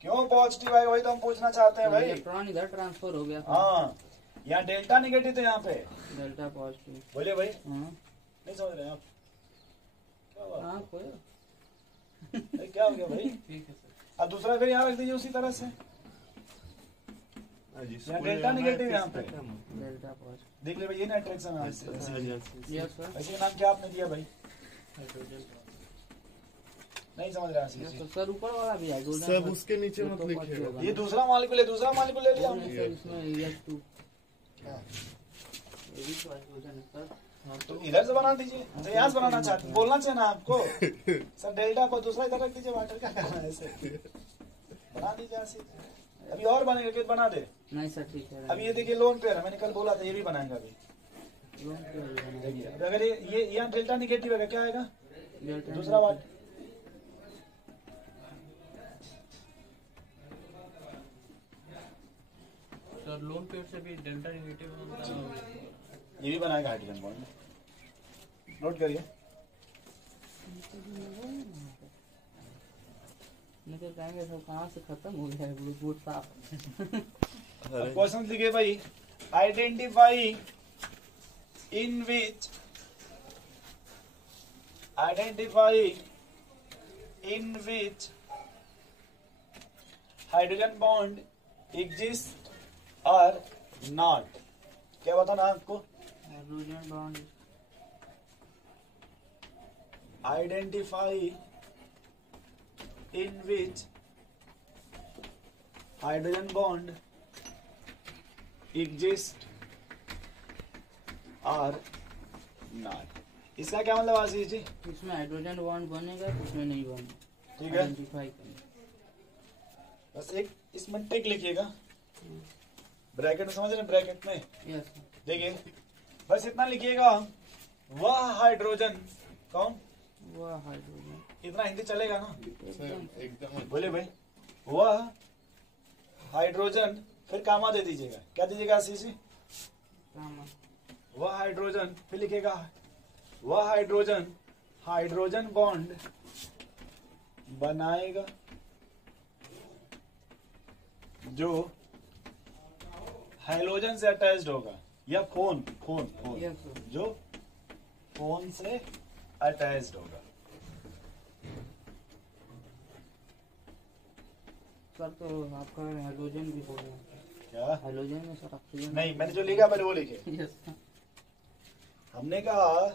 क्यों पॉजिटिव आएगा वही तो हम पूछना चाहते हैं भाई। इलेक्ट्रॉन इधर ट्रांसफर हो गया। हाँ यहाँ डेल्टा नेगेटिव तो यहाँ पे डेल्टा पॉजिटिव। बोलिए भाई, हाँ नहीं समझ रहे हैं आप? क्या हुआ? हाँ, कोई भाई, क्या हो गया भाई? ठीक है सर। अब दूसरा फिर यहाँ रख दीजिए उसी तरह से, यहाँ डेल्टा नेगेटिव यहाँ पे डेल्टा पॉजिटिव। देख ले भाई, ये ना अट्रैक्शन है। Yes sir. वैसे नाम क्या आपने दिया भाई? हाइड्रोजन नहीं समझ रहे हैं यस आशीष सर। सर, ऊपर वाला भी है सब उसके नीचे मत तो लिखिएगा। पॉजिटिव जी। ये दूसरा मॉलिक्यूल है, दूसरा मॉलिक्यूल ले लिया होगा। हमने। सर, इसमें यस टू। ये भी तो हाइड्रोजन है सर। हाँ, तो इधर से बना दीजिए, तो यहाँ से बनाना चाहते, बोलना चाहिए ना आपको। सर डेल्टा को दूसरा इधर रख दीजिए, वाटर का करना है ऐसे बना दीजिए आशीष। अभी और बनेगा कि बना दे? नहीं सर, ठीक है। अभी ये देखिए लोन पेयर है, मैंने कल बोला था ये भी बनाएगा अभी। डेल्टा देखिए अब अगर ये यहाँ डेल्टा निगेटिव है क्या आएगा? दूसरा वाट सर, लोन पेयर से भी डेल्टा नेगेटिव होता है। ये भी बनाएगा हाइड्रोजन बॉन्ड, नोट करिए। नहीं तो कहेंगे सब कहाँ से खत्म हो गया है, बहुत साफ। अब क्वेश्चन लिखिए भाई, आइडेंटिफाई इन विच हाइड्रोजन बॉन्ड एग्जिस्ट और नॉट। क्या बताना आपको? Hydrogen bond. आइडेंटिफाई इन विच हाइड्रोजन बॉन्ड एग्जिस्ट और नॉट। इसका क्या मतलब आशीष जी? इसमें हाइड्रोजन बॉन्ड बनेगा, इसमें नहीं बनेगा। ठीक है, आइडेंटिफाई करना। बस एक इसमें टिक लिखिएगा, ब्रैकेट में, समझ रहे हैं? ब्रैकेट में यस। देखिए बस इतना लिखिएगा, वह हाइड्रोजन। कौन? वह हाइड्रोजन। इतना हिंदी चलेगा ना? एकदम। एकदम बोले भाई, वह हाइड्रोजन, फिर कामा दे दीजिएगा। क्या दीजिएगा आशीष जी? काम। वह हाइड्रोजन, फिर लिखिएगा वह हाइड्रोजन बॉन्ड बनाएगा जो हाइड्रोजन से अटैच्ड होगा, या फोन यस सर। जो फोन से अटैच्ड होगा। सर, तो आपका हाइड्रोजन भी बोल रहे हैं। क्या? हाइड्रोजन में सर ऑक्सीजन नहीं, मैंने जो लिखा पहले वो लिखे। Yes sir. हमने कहा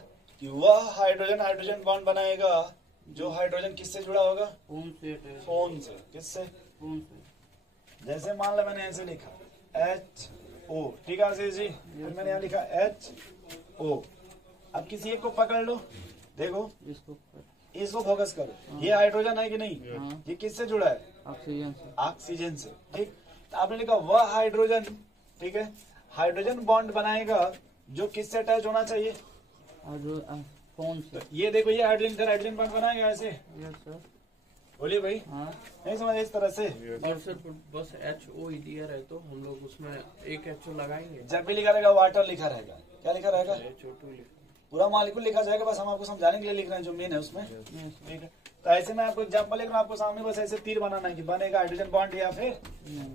कि वह हाइड्रोजन बॉन्ड बनाएगा जो हाइड्रोजन किससे जुड़ा होगा? फोन से attached। फोन से। किससे? फोन से। जैसे मान लो मैंने ऐसे लिखा HO, ठीक है आशीष जी? फिर मैंने यहाँ लिखा HO। अब किसी एक को पकड़ लो, देखो इसको फोकस करो, ये हाइड्रोजन है कि नहीं? हाँ। ये किससे जुड़ा है? ऑक्सीजन से। ऑक्सीजन से। ठीक, तो आपने लिखा वह हाइड्रोजन, ठीक है, हाइड्रोजन बॉन्ड बनाएगा जो किससे अटैच होना चाहिए? फोन से। तो ये देखो, ये हाइड्रोजन बॉन्ड बनाएगा ऐसे। Yes sir. बोलिए भाई, हाँ। नहीं समझ इस तरह से? और सर बस HO ही दिया रहे तो हम लोग उसमें एक HO लगाएंगे। जब भी लिखा रहेगा वाटर लिखा रहेगा, क्या लिखा रहेगा? HO2 लिखा। पूरा मॉलिक्यूल लिखा जाएगा, बस हम आपको समझाने के लिए लिख रहे हैं जो मेन है उसमें। Yes sir. ठीक है, तो ऐसे मैं आपको एग्जाम्पल लिख रहा हूँ आपको सामने, बस ऐसे तीर बनाना है कि बनेगा हाइड्रोजन बॉन्ड या फिर नहीं।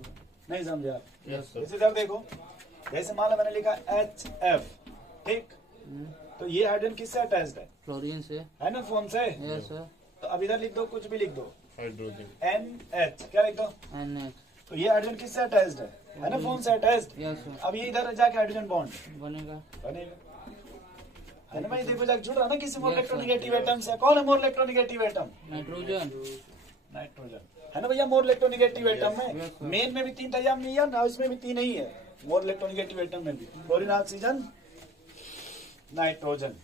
नहीं समझे आप? Yes sir. इसी तरह देखो, जैसे मान लो मैंने लिखा HF, ठीक, तो ये हाइड्रोजन किससे अटैच्ड है? क्लोरीन से। है ना, फोन से। Yes sir. तो अब इधर लिख दो, कुछ भी लिख दो, हाइड्रोजन NH, क्या लिख दो? NH। तो ये हाइड्रोजन किससे अटैच्ड है ना, फोन से अटैच्ड। Yes sir. अब ये इधर जाके हाइड्रोजन बॉन्ड बनेगा। बनेगा, है ना भाई? देखो जाके जुड़ रहा ना किसी मोर Yes, sir. इलेक्ट्रोनेगेटिव एटम से। कौन है मोर इलेक्ट्रोनेगेटिव एटम? नाइट्रोजन। नाइट्रोजन है ना भैया, मोर इलेक्ट्रोनेगेटिव एटम Yes, में sir. मेन में भी 3 डायम नहीं है ना, इसमें भी 3 ही है मोर इलेक्ट्रोनेगेटिव एटम में भी, क्लोरीन ऑक्सीजन नाइट्रोजन।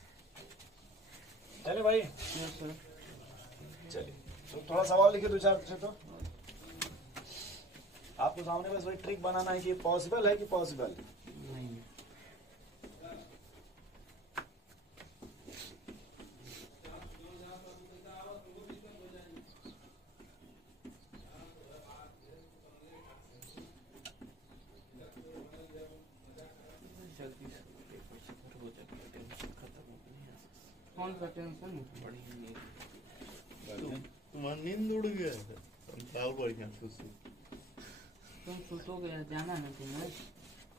चले भाई, यस सर। चलिए तो थोड़ा सवाल लिखिए 2-4 से। तो आपको सामने बस वही ट्रिक बनाना है कि पॉसिबल है कि पॉसिबल। नहीं जल्दी से पेपर से कर हो जाएगा, टेंशन खत्म हो गई। कौन सा टेंशन है? बड़ी नींद। तुम्हारा नींद उड़ गया है, बताओ बढ़िया खुशी। तुम सुतोगे, जाना है तुम्हें?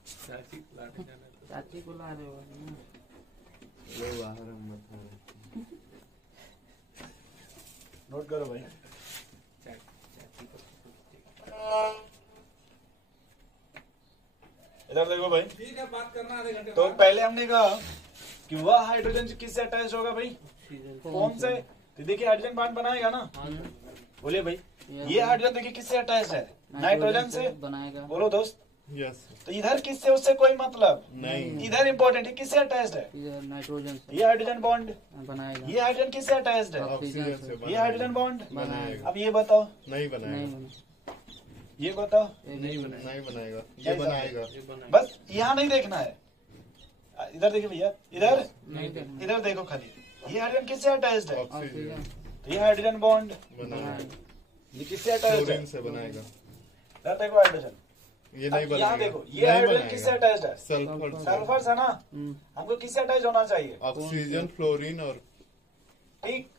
चाची को लाने जाना है। चाची को ला रहे हो ना? लो बाहर हम बता रहे। नोट करो भाई। चाची को इधर देखो भाई, ठीक है, बात करना आधे घंटे तो बाद। पहले हमने कहा कि वह हाइड्रोजन किससे अटैच होगा भाई, ऑक्सीजन कौन से? तो देखिए हाइड्रोजन बॉन्ड बनाएगा ना, बोलिए भाई। ये हाइड्रोजन देखिए किससे अटैच है, नाइट्रोजन से। बनाएगा। बोलो दोस्त। यस तो इधर किससे, उससे कोई मतलब नहीं। इधर इंपॉर्टेंट है, किससे अटैच्ड है? इधर नाइट्रोजन से ये हाइड्रोजन बॉन्ड, बनाएगा। ये हाइड्रोजन किससे अटैच्ड है? ऑक्सीजन से ये हाइड्रोजन बॉन्ड। बनाएगा। अब ये बताओ, नहीं नहीं बनाएगा, बना, ये बताओ। ये नहीं बनाएगा। नहीं बनाएगा, क्या ये बनाएगा। ये बनाएगा। बस यहाँ नहीं देखना है, इधर देखिए भैया, इधर नहीं करना। इधर देखो खाली। ये हाइड्रोजन किससे अटैच्ड है? ऑक्सीजन ऑक्सीजन तो ये हाइड्रोजन बॉन्ड, बनाएगा, ये किससे अटैच्ड है? क्लोरीन से बनाएगा। इधर देखो हाइड्रोजन, ये नहीं अब बनाएगा, यहाँ देखो, ये नहीं हाइड्रोजन किससे बनाएगा। अटैच्ड है? सल्फर से। सल्फर से ना, हमको किससे अटैच होना चाहिए? ऑक्सीजन, फ्लोरीन और ठीक।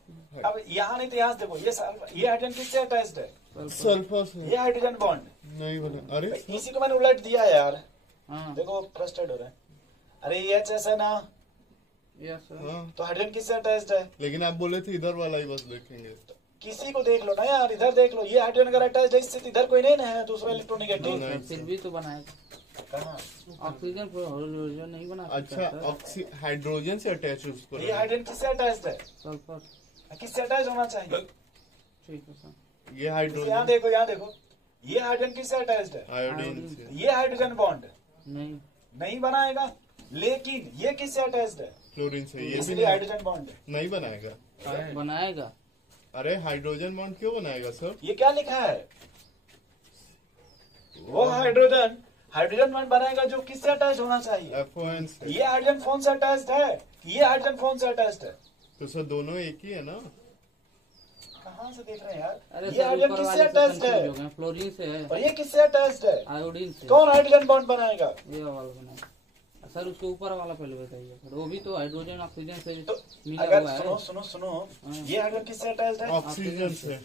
अब यहाँ नहीं तो यहाँ से देखो, ये सल्फर, ये हाइड्रोजन किससे अटैच्ड है? सल्फर से ये हाइड्रोजन बॉन्ड। नहीं बना। अरे इसी को मैंने उलट दिया है यार, हाँ देखो फ्रस्ट्रेट हो रहे हैं। अरे ये एच है ना, यस सर। हाँ, तो हाइड्रोजन किससे अटैच्ड है? लेकिन आप बोले थे इधर वाला ही बस देखेंगे। किसी को देख लो ना यार, इधर देख लो, ये हाइड्रोजन अगर अटैच्ड है इससे, तो इधर कोई नहीं ना है दूसरा इलेक्ट्रोनेगेटिव। नहीं। फिर भी तो बनाएगा। कहाँ? ऑक्सीजन पर हाइड्रोजन नहीं बना अच्छा, सकता। हाइड्रोजन से अटैच है उस तो पर। ये हाइड्रोजन किससे अटैच्ड है? सल्फर। किससे अटैच होना चाहिए? ठीक है सर। ये यहाँ हाइड्रोजन देखो, यहाँ देखो, ये हाइड्रोजन किससे अटैच्ड है? आयोडीन से। ये हाइड्रोजन बॉन्ड नहीं नहीं बनाएगा, लेकिन ये किससे अटैच्ड है? क्लोरीन से। ये भी इसलिए नहीं, हाइड्रोजन बॉन्ड है। नहीं बनाएगा। बनाएगा। अरे हाइड्रोजन बॉन्ड क्यों बनाएगा सर? ये क्या लिखा है? वो हाइड्रोजन बॉन्ड बनाएगा जो किससे अटैच होना चाहिए? FON से। ये हाइड्रोजन फोन से अटैच्ड है, ये हाइड्रोजन फोन से अटैच्ड है। तो सर दोनों एक ही है ना? कहाँ से देख रहे हैं यार? अरे ये सर हाइड्रोजन ऊपर किससे वाले से अटैच्ड कंफ्यूज है हो गए। फ्लोरीन से है, और ये किससे अटैच्ड है? आयोडीन से। कौन हाइड्रोजन बॉन्ड बनाएगा? ये वाला बनाएगा सर। उसके ऊपर वाला पहले बताइए सर। वो भी तो हाइड्रोजन ऑक्सीजन से तो मिला अगर हुआ सुनो है। सुनो सुनो, ये हाइड्रोजन किससे अटैच्ड है? ऑक्सीजन से।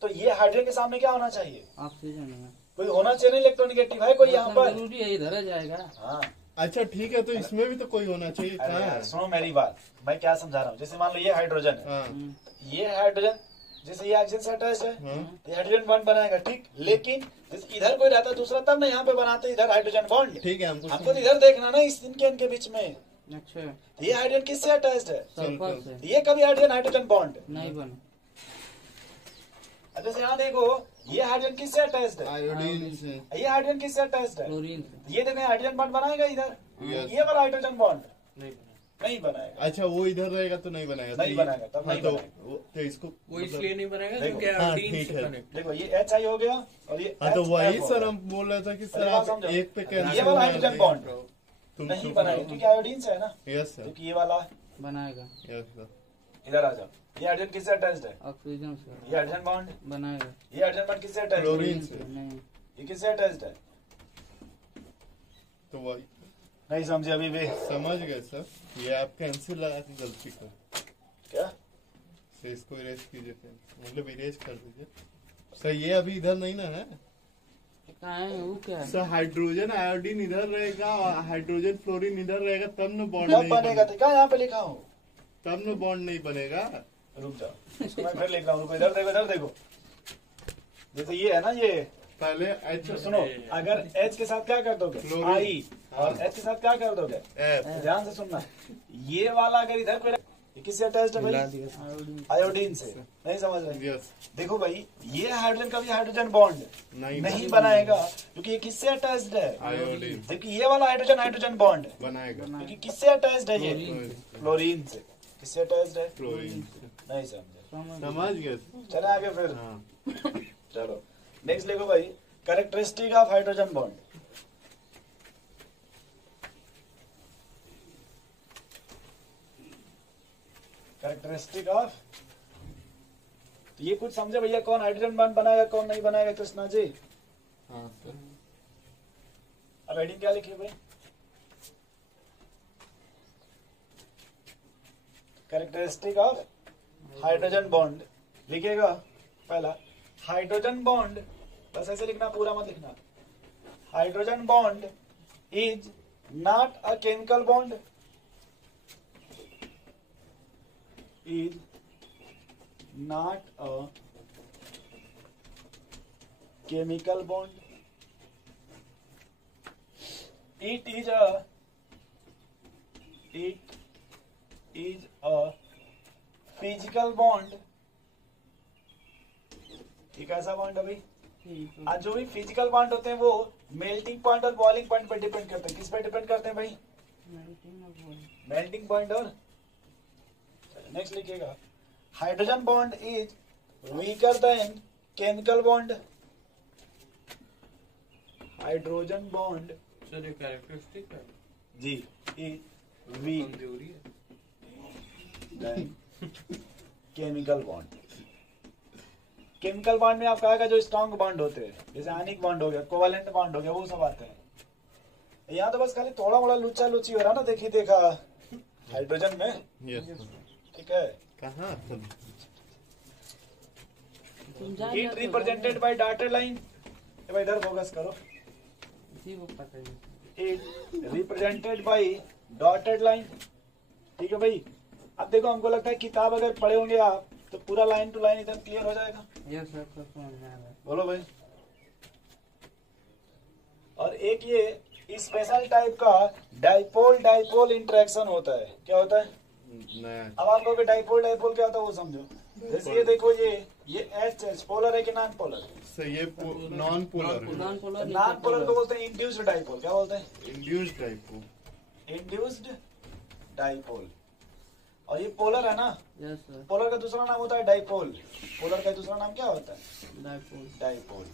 तो ये हाइड्रोजन के सामने क्या होना चाहिए? ऑक्सीजन है। कोई होना चाहिए, इलेक्ट्रोनेगेटिव है कोई यहाँ पर? जरूरी है, इधर जाएगा। हाँ। अच्छा ठीक है, तो इसमें भी तो कोई होना चाहिए। अरे कहाँ यार है? सुनो मेरी बात, मैं क्या समझा रहा हूँ। जैसे मान लो ये हाइड्रोजन है, हाँ ये हाइड्रोजन जैसे ये ऑक्सीजन से अटैच है, हाँ तो ये हाइड्रोजन बॉन्ड बनाएगा, ठीक। लेकिन जैसे इधर कोई रहता दूसरा, तब ना यहाँ पे बनाते इधर हाइड्रोजन बॉन्ड। ठीक है, हमको हमको तो इधर देखना ना, इस इनके बीच में। अच्छा तो ये हाइड्रोजन किससे अटैच्ड है? सल्फर से तो ये कभी हाइड्रोजन बॉन्ड। नहीं बना। जैसे यहाँ देखो, ये हाइड्रोजन किससे अटैच्ड है? आयोडीन से। ये हाइड्रोजन किससे अटैच्ड है? क्लोरीन से। ये देखो हाइड्रोजन बॉन्ड बनाएगा इधर, Yes. ये वाला हाइड्रोजन बॉन्ड नहीं बनाएगा। नहीं बनाएगा। अच्छा वो इधर रहेगा तो नहीं बनाएगा। नहीं तो बनाएगा, तब हाँ, नहीं तो बनाएगा। तो इसको वो इसलिए नहीं बनाएगा देखो, क्योंकि हाँ, आयोडीन ठीक से है। कनेक्ट। देखो ये एच आई हो गया और ये हाँ, तो H वही F हो सर गया। हम बोल रहे थे कि सर अरे बात आप समझो। एक पे कैंसिल ये वाला हाइड्रोजन बॉन्ड तुम नहीं चुप बनाएगा, रहो। क्योंकि आयोडीन से है ना। यस सर, क्योंकि ये वाला बनाएगा। Yes sir. इधर आ जाओ, ये हाइड्रोजन किससे अटैच्ड है? ऑक्सीजन से ये हाइड्रोजन बॉन्ड, बनाएगा। ये हाइड्रोजन बॉन्ड किससे अटैच्ड है? क्लोरीन से। नहीं। ये किससे अटैच्ड है? तो वही नहीं समझे अभी भी समझ गए सर। ये आप कैंसिल लगा के गलती कर, क्या? सर इसको इरेज कीजिए, मतलब इरेज कर दीजिए सर। ये अभी इधर नहीं ना है कहाँ है वो? क्या है? सर? हाइड्रोजन आयोडीन इधर रहेगा, हाइड्रोजन फ्लोरीन इधर रहेगा, तब न बॉन्ड कब नहीं बनेगा? तो क्या यहाँ पे लिखा हूँ? तब न बॉन्ड नहीं बनेगा। रुक जाओ, इसको मैं फिर लिख रहा हूँ। रुको, इधर देखो, इधर देखो। जैसे ये है ना, ये पहले एच तो सुनो, अगर एच के साथ क्या कर दोगे? क्लोरीन। आई, और एच के साथ क्या कर दोगे? एफ। ध्यान से सुनना, ये वाला अगर इधर कोई ये किससे अटैच्ड है भाई? आयोडीन आयोडीन से। नहीं समझ रहे? यस देखो भाई, ये हाइड्रोजन कभी हाइड्रोजन बॉन्ड नहीं नहीं बनाएगा, क्योंकि ये किससे अटैच्ड है? आयोडीन जबकि ये वाला हाइड्रोजन हाइड्रोजन बॉन्ड बनाएगा क्योंकि किससे अटैच्ड है? ये क्लोरीन से। क्लोरीन से। किससे अटैच्ड है? क्लोरीन नहीं समझे? समझ गए चले आगे फिर। हाँ चलो नेक्स्ट लिखो भाई, characteristic of hydrogen bond. Characteristic of, तो ये कुछ समझे भैया, कौन हाइड्रोजन बॉन्ड बनाएगा कौन नहीं बनाएगा कृष्णा जी? हाँ सर अब हेडिंग क्या लिखिए भाई? कैरेक्टरिस्टिक ऑफ हाइड्रोजन बॉन्ड लिखिएगा। पहला, हाइड्रोजन बॉन्ड, बस ऐसे लिखना, पूरा मत लिखना। Hydrogen bond is not a chemical bond, is not a chemical bond, it is a physical bond। ये कैसा बॉन्ड है भाई? आज जो भी फिजिकल बॉन्ड होते हैं वो मेल्टिंग पॉइंट और बॉइलिंग पॉइंट पर डिपेंड करते हैं। किस पर डिपेंड करते हैं भाई? मेल्टिंग पॉइंट और। नेक्स्ट लिखिएगा, hydrogen bond is weaker then chemical bond. Hydrogen bond sir ये कैरेक्टरिस्टिक है, जी इज वीक कमजोरी है। Chemical bond. केमिकल बॉन्ड में आपका आएगा जो स्ट्रॉन्ग बॉन्ड होते हैं, जैसे आयनिक बॉन्ड हो गया, कोवेलेंट बॉन्ड हो गया, वो सब आते हैं। यहाँ तो बस खाली थोड़ा मोड़ा लुच्चा लुच्ची हो रहा ना, देखी देखा हाइड्रोजन में। यस ठीक है। कहाँ heat represented by dotted line. इधर फोकस करो। इसी को पता है। Heat represented by dotted line. ठीक है भाई। अब देखो, हमको लगता है किताब अगर पढ़े होंगे आप तो पूरा लाइन टू लाइन एकदम क्लियर हो जाएगा। यस सर, सब समझ में आ रहा है। बोलो भाई। और एक ये स्पेशल टाइप का डाइपोल डाइपोल इंटरेक्शन होता है। क्या होता है? नया अब आप लोग डाइपोल डाइपोल क्या होता है वो समझो। जैसे ये देखो, ये एच पोलर है कि नॉन पोलर? सर ये non polar non polar non polar को बोलते हैं इंड्यूस्ड डाइपोल। क्या बोलते हैं? इंड्यूस्ड टाइप को इंड्यूस्ड डाइपोल। और ये पोलर है ना, यस सर, पोलर का दूसरा नाम होता है डाइपोल। पोलर का दूसरा नाम क्या होता है? डाइपोल। डाइपोल।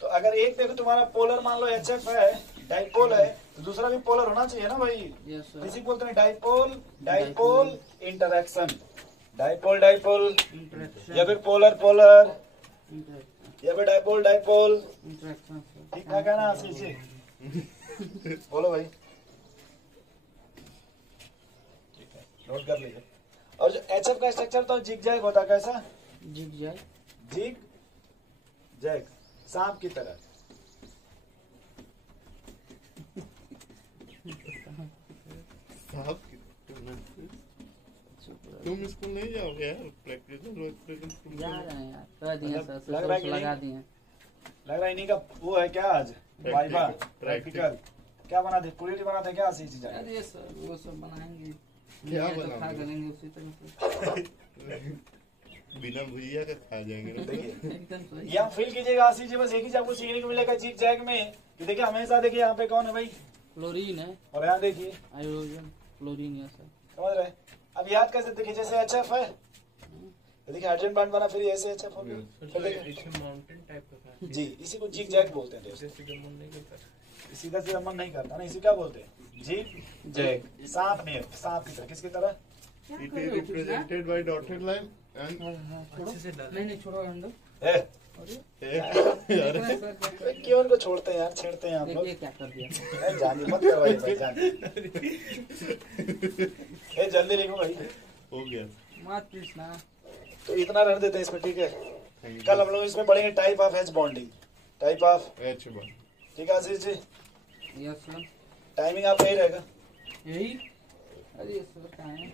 तो अगर एक देखो तुम्हारा पोलर मान लो HF है, डाइपोल है, तो दूसरा भी पोलर होना चाहिए ना भाई। यस सर, इसी को बोलते हैं dipole dipole interaction. Dipole dipole interaction या फिर पोलर पोलर इंटरेक्शन या फिर डाइपोल डाइपोल। Interaction sir. ठीक ठाक है ना आशीष जी? बोलो भाई। ठीक है, नोट कर लीजिए। और जो HF का स्ट्रक्चर तो जिग जैग होता है। कैसा? Zig zag. जिग जैग, सांप की तरह। साहब तुम स्कूल नहीं जाओगे यार? प्रैक्टिकल जा रहे हैं यार, कर दिए मतलब सर, लग रहा है कि लगा नहीं? दिए। लग रहा है इन्हीं का वो है क्या आज? Viva practical. क्या बना थे? पूरी बना थे क्या आशीष जी? अरे सर वो सब बनाएंगे, क्या तो खा बनाओगे? करेंगे उसी तरह से। बिना भुजिया का खा जाएंगे ना। देखिए, एकदम सही। ये आप फील कीजिएगा आशीष जी, बस एक ही चीज आपको सीखने को मिलेगा जिग जैग में कि देखिए हमेशा देखिए यहाँ पे कौन है भाई, क्लोरीन है, और यहाँ देखिए, हाइड्रोजन, क्लोरीन है सर। समझ रहे? अब याद कैसे? देखिए जैसे HF है, तो देखिए हाइड्रोजन बॉन्ड बना, फिर ऐसे HF हो गया। फिर देखिए इसमें माउंटेन टाइप का है, जी, इसी को जिग जैग बोलते हैं दोस्तों। जैसे गमन नहीं करता। सीधा सीधा मन नहीं करता ना, इसी क्या बोलते हैं? Zigzag. सांप ने, सांप की तरह। किसकी तरह? It is represented by dotted line and अच्छे से डाल। नहीं छोड़ो अंदर। ए, देखना सर, क्या क्यों उनको छोड़ते हैं यार, छेड़ते हैं आप लोग। देखिए क्या कर दिया। ए, जानी मत करवाइए भाई, जानी। ए, जल्दी लिखो भाई। हो गया। मत पूछना। तो इतना रहने देते हैं इसमें, ठीक है? Thank you. कल हम लोग इसमें पढ़ेंगे type of H bonding. Type of, H bond. ठीक है Ashish ji? Yes sir, timing आपका यही रहेगा। यही। अरे सर कहाँ है?